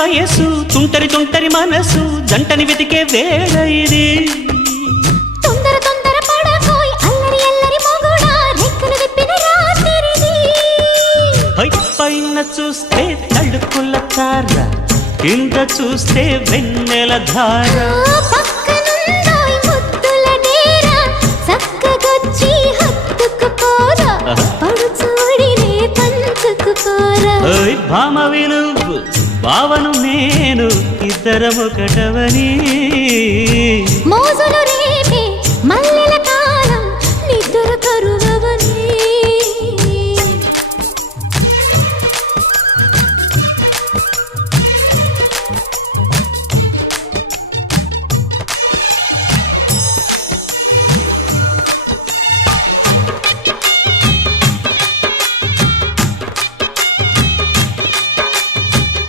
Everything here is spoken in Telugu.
వయసు తుంటరి తుంటరి మనసు జంటని వెతికే వేళ ఇది తొందర తొందర పడకోయ్ అల్లరి అల్లరి మొగుడా రెక్కలు విప్పిన రాత్రిది పైన చూస్తే తడుకుల తార కింద చూస్తే వెన్నెల ధార పక్కనుందోయ్ ముద్దుల డేరా చక్కగొచ్చి హత్తుకుపోరా పడుచోడినే పంచుకుపోరా భామవి నువ్వు భావను నేను ఇద్దరము ఒకటవని మోజులు రేపే మల్లె